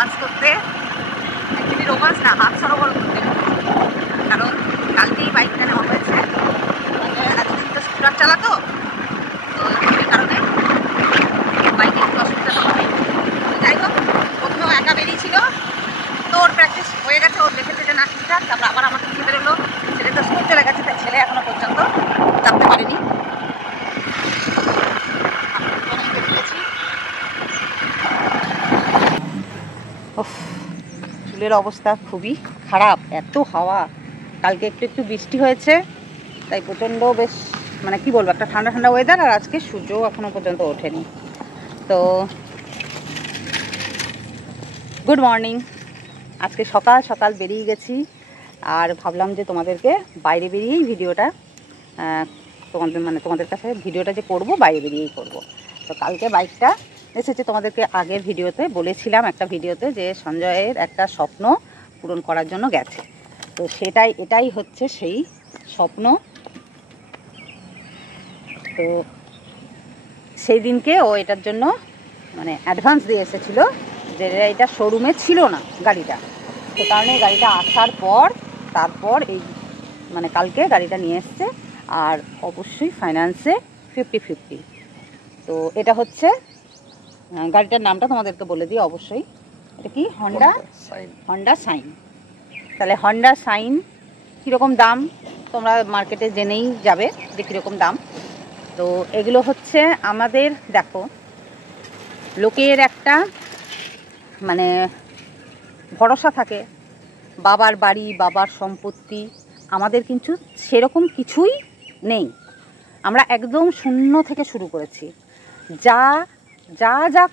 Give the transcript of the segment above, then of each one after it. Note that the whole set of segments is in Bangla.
রোমান্স করতে, অ্যাকচুয়ালি রোমান্স না, হাত সরবরাহ করতে, কারণ কালকেই বাইকটা নেওয়া হয়েছে। এতদিন তো স্কুটার চালাতো, তো সেই কারণে বাইকে একটু অসুবিধাটা হবে। যাই হোক, প্রথমেও একা বেরিয়েছিল, তো ওর প্র্যাকটিস হয়ে গেছে, ওর দেখেছে যে না ঠিকঠাক, তারপর আবার আমাকে নিয়ে বেরোলো। ছেলে তো স্কুল চলে গেছে, তাই ছেলে এখনো পর্যন্ত চাপতে পারেনি। চুলের অবস্থা খুবই খারাপ, এত হাওয়া। কালকে একটু একটু বৃষ্টি হয়েছে, তাই প্রচণ্ড বেশ মানে কি বলবো, একটা ঠান্ডা ঠান্ডা ওয়েদার। আর আজকে সূর্যও এখনো পর্যন্ত ওঠেনি। তো গুড মর্নিং। আজকে সকাল সকাল বেরিয়ে গেছি, আর ভাবলাম যে তোমাদেরকে বাইরে বেরিয়েই ভিডিওটা তোমাদের কাছে ভিডিওটা যে করব বাইরে বেরিয়েই করব। তো কালকে বাইকটা এসেছে, তোমাদেরকে আগের ভিডিওতে বলেছিলাম, একটা ভিডিওতে, যে সঞ্জয়ের একটা স্বপ্ন পূরণ করার জন্য গেছে। তো এটাই হচ্ছে সেই স্বপ্ন। তো সেই দিনকে ও এটার জন্য মানে অ্যাডভান্স দিয়ে এসেছিলো, যে এটা শোরুমে ছিল না গাড়িটা। সে কারণে গাড়িটা আসার পর তারপর এই মানে কালকে গাড়িটা নিয়ে এসছে, আর অবশ্যই ফাইন্যান্সে 50-50। তো এটা হচ্ছে গাড়িটার নামটা তোমাদেরকে বলে দিই অবশ্যই, এটা কি হন্ডা সাইন। তাহলে হন্ডা সাইন কীরকম দাম তোমরা মার্কেটে জেনেই যাবে যে কীরকম দাম। তো এগুলো হচ্ছে আমাদের, দেখো, লোকের একটা মানে ভরসা থাকে, বাবার বাড়ি, বাবার সম্পত্তি। আমাদের কিন্তু সেরকম কিছুই নেই, আমরা একদম শূন্য থেকে শুরু করেছি। যা যা যা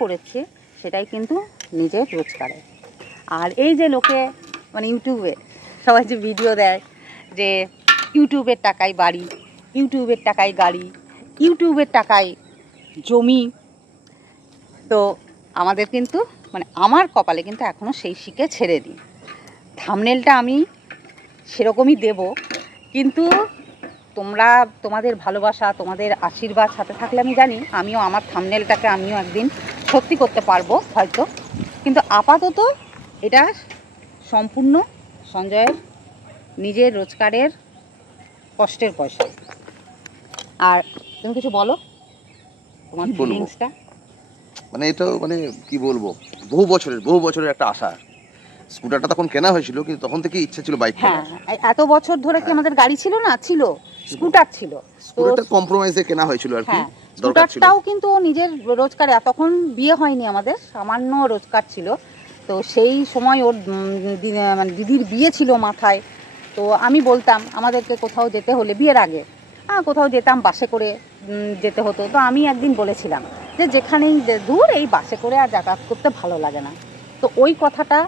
করেছি সেটাই কিন্তু নিজের রোজগারে। আর এই যে লোকে মানে ইউটিউবে সবাই যে ভিডিও দেয় যে ইউটিউবের টাকায় বাড়ি, ইউটিউবের টাকায় গাড়ি, ইউটিউবের টাকায় জমি, তো আমাদের কিন্তু মানে আমার কপালে কিন্তু এখনও সেই শিখে ছেড়ে দিই। থাম্বনেলটা আমি সেরকমই দেব, কিন্তু তোমাদের ভালোবাসা, তোমাদের আশীর্বাদ সাথে থাকলে আমি জানি আমিও আমার থাম্বনেলটাকে আমিও একদিন সত্যি করতে পারবো হয়তো। কিন্তু আপাতত এটা সম্পূর্ণ সঞ্জয়ের নিজের রোজগারের কষ্টের পয়সা। আর তুমি কিছু বলো তোমার ফিলিংসটা। মানে এটা মানে কি বলবো, বহু বছরের একটা আশা। স্কুটারটা তখন কেনা হয়েছিল, কিন্তু তখন থেকে ইচ্ছা ছিল বাইক কেনার। হ্যাঁ, এত বছর ধরে কি আমাদের গাড়ি ছিল না? ছিল, স্কুটার ছিল। স্কুটারটা কম্প্রোমাইজে কেনা হয়েছিল আর কি। স্কুটারটাও কিন্তু ও নিজের রোজগারে, তখন বিয়ে হয়নি আমাদের, সামান্য রোজগার ছিল। তো সেই সময় ওর মানে দিদির বিয়ে ছিল মাথায়। তো আমি বলতাম আমাদেরকে কোথাও যেতে হলে, বিয়ের আগে কোথাও যেতাম বাসে করে যেতে হতো। তো আমি একদিন বলেছিলাম যে যেখানেই দূর এই বাসে করে আর যাতায়াত করতে ভালো লাগে না। তো ওই কথাটা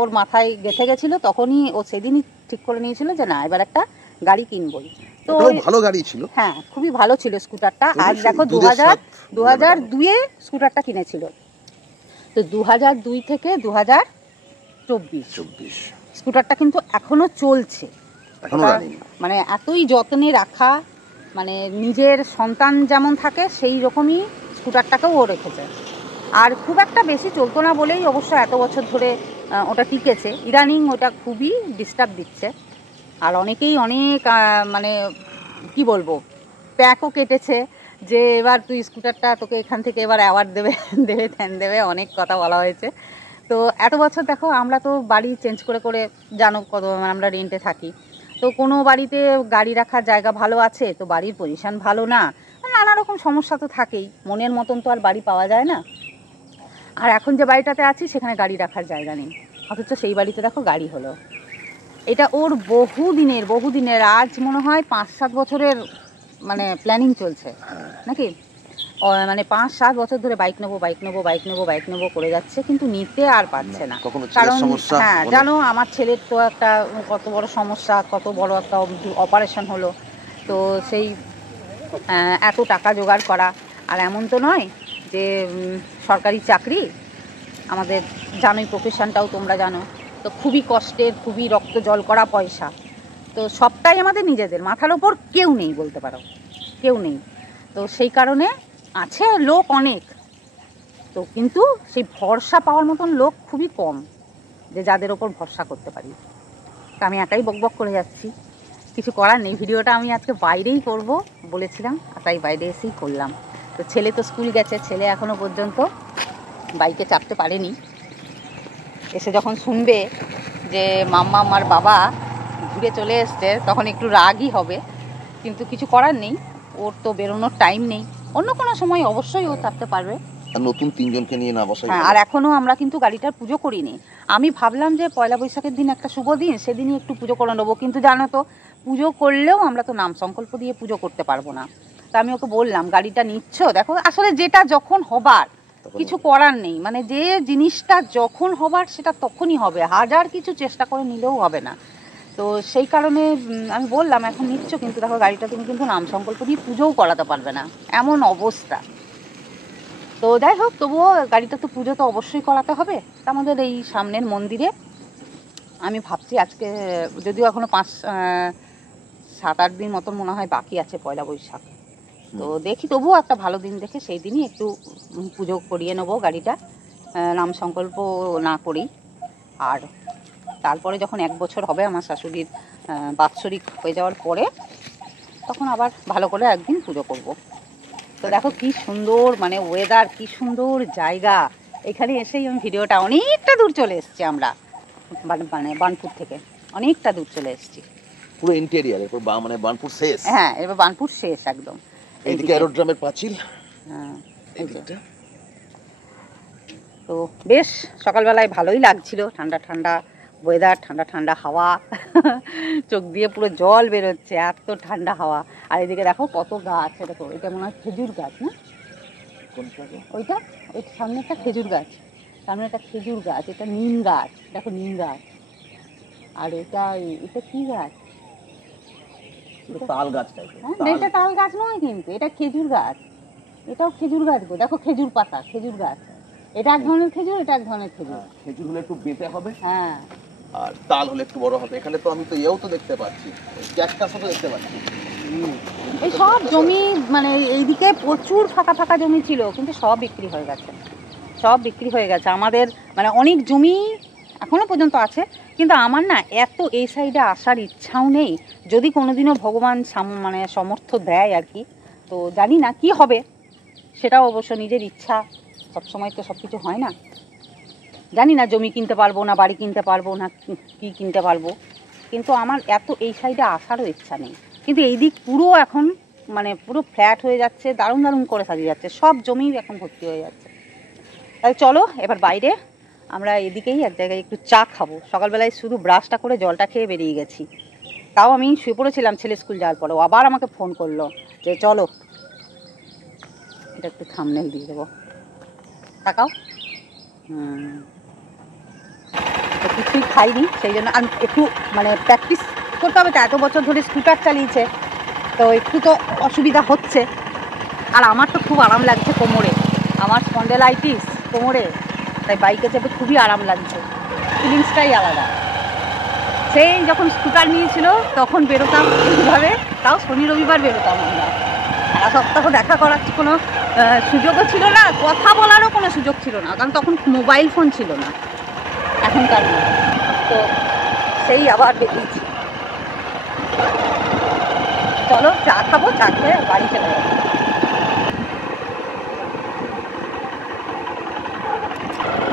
ওর মাথায় গেঁথে গেছিলো, তখনই ও সেদিনই ঠিক করে নিয়েছিল যে না এবার একটা গাড়ি কিনবই। তো ভালো গাড়ি ছিল, হ্যাঁ খুবই ভালো ছিল স্কুটারটা। আর দেখো 2002-এ স্কুটারটা কিনেছিল, তো 2002 থেকে 2024 স্কুটারটা কিন্তু এখনো চলছে। মানে এতই যত্নে রাখা, মানে নিজের সন্তান যেমন থাকে সেই রকমই স্কুটারটাকেও ও রেখেছে। আর খুব একটা বেশি চলতো না বলেই অবশ্য এত বছর ধরে ওটা টিকেছে। ইদানিং ওটা খুবই ডিস্টার্ব দিচ্ছে, আর অনেকেই অনেক মানে কি বলবো প্যাকও কেটেছে যে এবার তুই স্কুটারটা, তোকে এখান থেকে এবার অ্যাওয়ার্ড দেবে, অনেক কথা বলা হয়েছে। তো এত বছর দেখো আমরা তো বাড়ি চেঞ্জ করে করে, জানো কত আমরা রেন্টে থাকি। তো কোনো বাড়িতে গাড়ি রাখার জায়গা ভালো আছে, তো বাড়ির পজিশন ভালো না, নানা রকম সমস্যা তো থাকেই, মনের মতন তো আর বাড়ি পাওয়া যায় না। আর এখন যে বাড়িটাতে আছি সেখানে গাড়ি রাখার জায়গা নেই, অথচ সেই বাড়িতে দেখো গাড়ি হলো। এটা ওর বহুদিনের আজ মনে হয় 5-7 বছরের মানে প্ল্যানিং চলছে নাকি, মানে 5-7 বছর ধরে বাইক নেবো করে যাচ্ছে, কিন্তু নিতে আর পারছে না। কারণ হ্যাঁ জানো আমার ছেলের তো একটা কত বড় সমস্যা, কত বড় একটা অপারেশন হলো। তো সেই এত টাকা জোগাড় করা, আর এমন তো নয় যে সরকারি চাকরি, আমাদের জানোই প্রফেশনটাও তোমরা জানো, তো খুবই কষ্টের, খুবই রক্ত জল করা পয়সা। তো সবটাই আমাদের নিজেদের মাথার ওপর, কেউ নেই বলতে পারো, কেউ নেই। তো সেই কারণে আছে লোক অনেক, তো তো কিন্তু সেই ভরসা পাওয়ার মতন লোক খুবই কম, যে যাদের ওপর ভরসা করতে পারি। তা আমি একাই বকবক করে যাচ্ছি, কিছু করার নেই। ভিডিওটা আমি আজকে বাইরেই করব বলেছিলাম, আর তাই বাইরে এসেই করলাম। তো ছেলে তো স্কুল গেছে, ছেলে এখনও পর্যন্ত বাইকে চাপতে পারেনি। এসে যখন শুনবে যে মাম্মা আমার বাবা ঘুরে চলে এসছে, তখন একটু রাগই হবে, কিন্তু কিছু করার নেই, ওর তো বেরোনোর টাইম নেই। অন্য কোনো সময় অবশ্যই ও চাপতে পারবে। আর নতুন 3 জনকে নিয়ে না বসাই। হ্যাঁ, আর এখনও আমরা কিন্তু গাড়িটার পুজো করিনি। আমি ভাবলাম যে পয়লা বৈশাখের দিন একটা শুভ দিন, সেদিনই একটু পুজো করে নেবো, কিন্তু জানো তো পুজো করলেও আমরা তো নাম সংকল্প দিয়ে পুজো করতে পারবো না। তা আমি ওকে বললাম, গাড়িটা নিচ্ছ, দেখো আসলে যেটা যখন হবার কিছু করার নেই, মানে যে জিনিসটা যখন হবার সেটা তখনই হবে, হাজার কিছু চেষ্টা করে নিলেও হবে না। তো সেই কারণে আমি বললাম এখন নিচ্ছ, কিন্তু দেখো গাড়িটা তুমি কিন্তু নাম সংকল্প দিয়ে পুজোও করাতে পারবে না, এমন অবস্থা। তো যাই হোক, তবুও গাড়িটা তো পুজো তো অবশ্যই করাতে হবে। তা আমাদের এই সামনের মন্দিরে আমি ভাবছি আজকে, যদিও এখনও 5-7-8 দিন মতন মনে হয় বাকি আছে পয়লা বৈশাখ, তো দেখি তবুও একটা ভালো দিন দেখে সেই দিনই একটু পুজো করিয়ে নেবো গাড়িটা, নাম সংকল্প না করেই। আর তারপরে যখন 1 বছর হবে আমার শাশুড়ির বাৎসরিক হয়ে যাওয়ার পরে, তখন আবার ভালো করে একদিন পুজো করব। তো দেখো কি সুন্দর মানে ওয়েদার, কি সুন্দর জায়গা। এখানে এসেই আমি ভিডিওটা, অনেকটা দূর চলে এসেছি আমরা, মানে বার্নপুর থেকে অনেকটা দূর চলে এসেছি, পুরো ইন্টেরিয়ার, এরপর মানে বার্নপুর শেষ। হ্যাঁ, এবার বার্নপুর শেষ একদম। এইদিকে এরোড্রামের পাঁচিল। হ্যাঁ, তো বেশ সকালবেলায় ভালোই লাগছিল, ঠান্ডা ঠান্ডা ওয়েদার, ঠান্ডা ঠান্ডা হাওয়া, চোখ দিয়ে পুরো জল বেরোচ্ছে, এত ঠান্ডা হাওয়া। আর এদিকে দেখো কত গাছ, দেখো এটা মনে হয় খেজুর গাছ না? ওইটা সামনে একটা খেজুর গাছ, সামনে একটা খেজুর গাছ, এটা নিম গাছ, দেখো নিম গাছ। আর এটা কি গাছ? তাল গাছ। হ্যাঁ, এটা তাল গাছ নয় কিন্তু, এটা খেজুর গাছ, এটাও খেজুর গাছ গো। দেখো খেজুর পাতা, খেজুর গাছ, এটা এক ধরনের খেজুর, এটা এক ধরনের খেজুর। খেজুর হলে একটু বেঁটে হবে, হ্যাঁ, আর তাল হলে একটু বড় হবে। এখানে তো আমি তো এও তো দেখতে পাচ্ছি, ক্যাকটাসও তো দেখতে পাচ্ছি। এই সব জমি মানে এইদিকে প্রচুর ফাঁকা ফাঁকা জমি ছিল, কিন্তু সব বিক্রি হয়ে গেছে, সব বিক্রি হয়ে গেছে। আমাদের মানে অনেক জমি এখনো পর্যন্ত আছে, কিন্তু আমার না এত এই সাইডে আসার ইচ্ছাও নেই। যদি কোনোদিনও ভগবান মানে সমর্থ দেয় আর কি, তো জানি না কি হবে, সেটাও অবশ্য নিজের ইচ্ছা, সবসময় তো সব কিছু হয় না। জানি না জমি কিনতে পারবো না, বাড়ি কিনতে পারবো না, কি কিনতে পারবো, কিন্তু আমার এত এই সাইডে আসারও ইচ্ছা নেই। কিন্তু এই দিক পুরো এখন মানে পুরো ফ্ল্যাট হয়ে যাচ্ছে, দারুণ দারুণ করে সাজিয়ে যাচ্ছে, সব জমি এখন ভর্তি হয়ে যাচ্ছে। তাই চলো এবার বাইরে আমরা এদিকেই এক জায়গায় একটু চা খাবো। সকালবেলায় শুধু ব্রাশটা করে জলটা খেয়ে বেরিয়ে গেছি, তাও আমি শুয়ে পড়েছিলাম ছেলে স্কুল যাওয়ার পরেও, আবার আমাকে ফোন করলো যে চলো। এটা একটু থাম্বনেল দিয়ে দেবো, তাকাও। তো কিছুই খাইনি, সেই জন্য আমি একটু মানে প্র্যাকটিস করতে হবে, তো এত বছর ধরে স্কুটার চালিয়েছে, তো একটু তো অসুবিধা হচ্ছে। আর আমার তো খুব আরাম লাগছে কোমরে, আমার স্পন্ডেলাইটিস কোমরে, তাই বাইকে চেপে খুবই আরাম লাগছে, ফিলিংসটাই আলাদা। সেই যখন স্কুটার নিয়েছিল তখন বেরোতাম এইভাবে, তাও শনি রবিবার বেরোতাম আমরা, সারা সপ্তাহ দেখা করার কোনো সুযোগও ছিল না, কথা বলারও কোনো সুযোগ ছিল না, কারণ তখন মোবাইল ফোন ছিল না এখনকার মতো। তো সেই আবার বেরিয়েছি, চলো চা খাবো, চা খেয়ে বাড়ি চলে যাবো।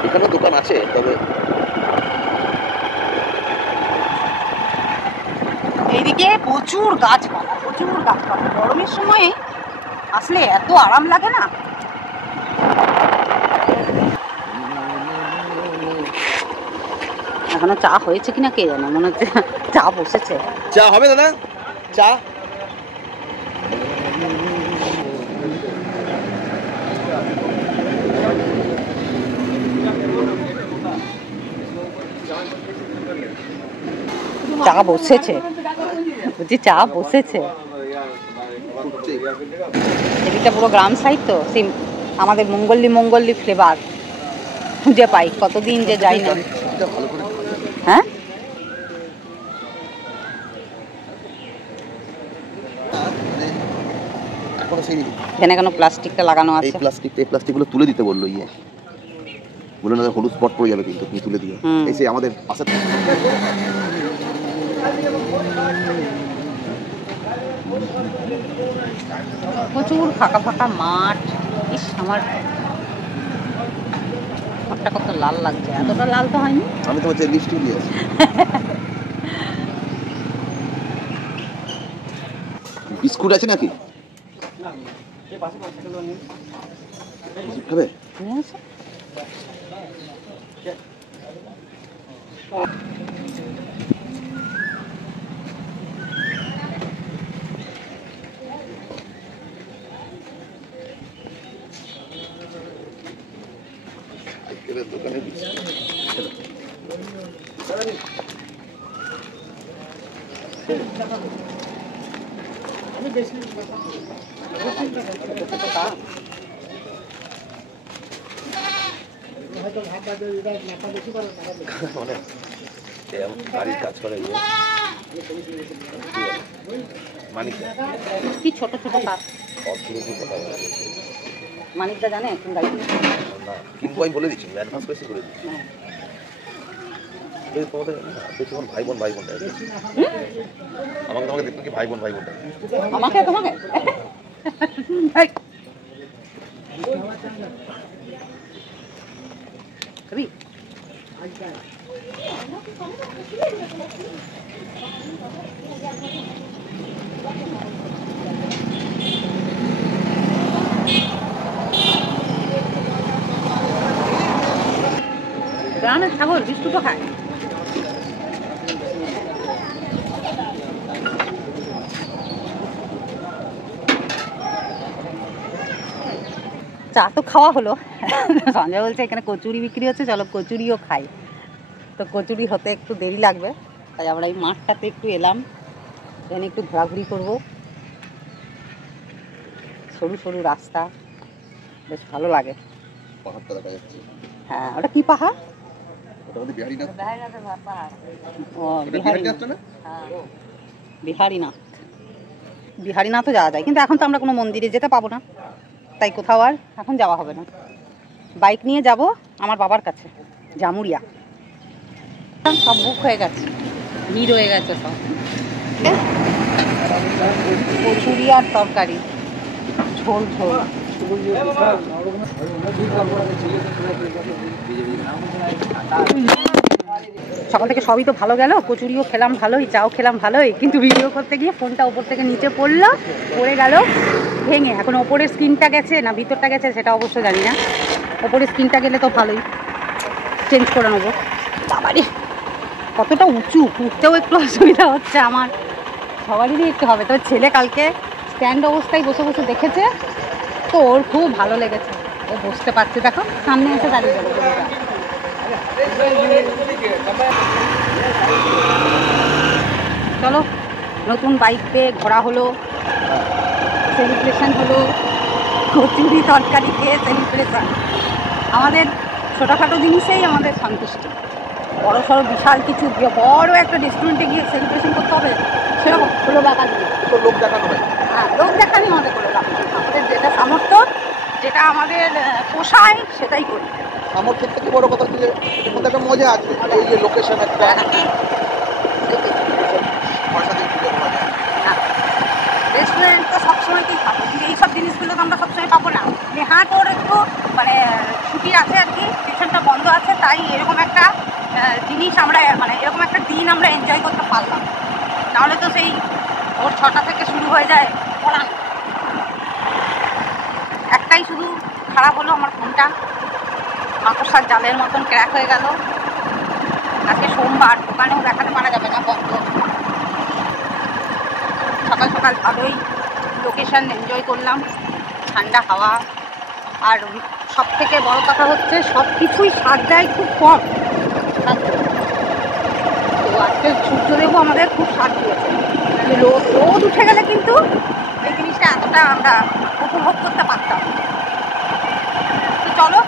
এখানেও দোকান আছে, তবে এইদিকে প্রচুর গাছপালা, প্রচুর গাছপালা, গরমের সময় আসলে এত আরাম লাগে না। এখনো চা হয়েছে কিনা কে জানে, মনে হচ্ছে চা বসেছে। চা হবে দাদা? চা চা বসেছে, বলছি চা বসেছে। এদিকটা পুরো গ্রাম সাইড, তো সিম আমাদের মঙ্গল্লি ফ্লেভার খুঁজে পাই, কতদিন যে যাই না। হ্যাঁ, এখানে কেন প্লাস্টিকটা লাগানো আছে? এই প্লাস্টিকগুলো তুলে দিতে বললো ইয়ে। বলে না হলুদ স্পট পড়ে যাবে, কিন্তু তুমি তুলে দিও। এই যে আমাদের পাশে প্রচুর ফাঁকা ফাঁকা মাঠ। ইস, আমার মাঠটা কত লাল লাগছে, এতটা লাল তো হয়নি। আমি তোমার যে লিপস্টিক দিয়েছি। বিস্কুট আছে নাকি? খাবে? দোকানে বাড়ির কাজ করে কি ছোট ছোট কাজ মানিকদা জানে এখন গাড়ি কিন্তু আমি বলে দিচ্ছি, অ্যাডভান্স বেশি করে দিচ্ছি। তোমাদের ভাই বোন আমাকে তোমাকে দেখতে কি ভাই বোন আমাকে তোমাকে গ্রামের ছাগল বিস্কুটও খায়। চা তো খাওয়া হলো, সঞ্জয় বলছে এখানে কচুরি বিক্রি হচ্ছে, চলো কচুরিও খাই। তো কচুরি হতে একটু দেরি লাগবে, তাই আমরা এই মাঠটাতে একটু এলাম, এখানে একটু ঘোরাঘুরি করবো। সরু সরু রাস্তা, বেশ ভালো লাগে। পাহাড়টা দেখা যাচ্ছে। হ্যাঁ, ওটা কি পাহাড়? বিহারীনাথ। বিহারীনাথও যাওয়া যায়, কিন্তু এখন তো আমরা কোনো মন্দিরে যেতে পাবো না, তাই কোথাও আর এখন যাওয়া হবে না। বাইক নিয়ে যাব আমার বাবার কাছে, জামুরিয়া। সব বুক হয়ে গেছে, ভিড় হয়ে গেছে সব। কচুরি আর তরকারি, ঝোল ঝোল। সকাল থেকে সবই তো ভালো গেল, কচুরিও খেলাম ভালোই, চাও খেলাম ভালোই, কিন্তু ভিডিও করতে গিয়ে ফোনটা ওপর থেকে নিচে পড়ে গেল ভেঙে। এখন ওপরের স্ক্রিনটা গেছে না ভিতরটা গেছে সেটা অবশ্য জানি না। ওপরের স্ক্রিনটা গেলে তো ভালোই, চেঞ্জ করে নেবো। বাবারে কতটা উঁচু, উঠতেও একটু অসুবিধা হচ্ছে আমার, সবারই একটু হবে। তবে ছেলে কালকে স্ট্যান্ড অবস্থায় বসে বসে দেখেছে, তো ওর খুব ভালো লেগেছে, ও বসতে পারছে। দেখো সামনে এসে দাঁড়িয়ে গেল। চলো, নতুন বাইক পেয়ে ঘোরা হলো, সেলিব্রেশন হলো, কচুরি তরকারি খেয়ে সেলিব্রেশন। আমাদের ছোটোখাটো জিনিসেই আমাদের সন্তুষ্টি। বড় সড়ো বিশাল কিছু বড় একটা রেস্টুরেন্টে গিয়ে সেলিব্রেশন করতে হবে সেরকম হলো দেখানো, লোক দেখানো হয়। হ্যাঁ, লোক দেখানি আমাদের কোনো লাভ নেই। আমাদের যেটা সামর্থ্য, যেটা আমাদের পোষায় সেটাই করি। সামর্থ্যের থেকে বড় কথা হচ্ছে যে এর মধ্যে একটা মজা আছে, এই যে লোকেশন একটা রেস্টুরেন্ট তো সবসময়তেই খাবো, কিন্তু এইসব জিনিসগুলো তো আমরা সবসময় পাবো না। নেহাত ওর একটু মানে ছুটি আছে আর কি, স্টেশনটা বন্ধ আছে, তাই এরকম একটা জিনিস আমরা মানে এরকম একটা দিন আমরা এনজয় করতে পারলাম। নাহলে তো সেই ওর 6টা থেকে শুরু হয়ে যায় পড়ানো। একটাই শুধু খারাপ হলো, আমার ফোনটা মাকড়সার জালের মতন ক্র্যাক হয়ে গেল। আজকে সোমবার, দোকানেও দেখাতে পারা যাবে না, বন্ধ। সকাল সকাল ভালোই লোকেশন এনজয় করলাম, ঠান্ডা হাওয়া। আর সব থেকে বড় কথা হচ্ছে সব কিছুই স্বাদ দেয় খুব কম। তো আজকে সূর্যদেবও আমাদের খুব স্বাদ দিয়েছে। রোদ উঠে গেলে কিন্তু এই জিনিসটা এতটা আমরা উপভোগ করতে পারতাম। তো চলো,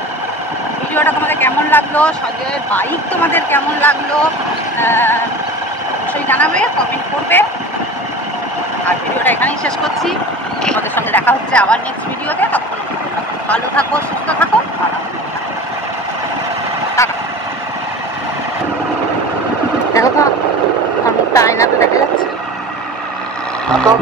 ভিডিওটা তোমাদের কেমন লাগলো, সঞ্জয়ের বাইক তোমাদের কেমন লাগলো অবশ্যই জানাবে, কমেন্ট করবে। আর ভিডিওটা এখানেই শেষ করছি। তোমাদের সঙ্গে দেখা হচ্ছে আবার নেক্সট ভিডিওতে। তখন ভালো থাকো, সুস্থ থাকো, থাকো।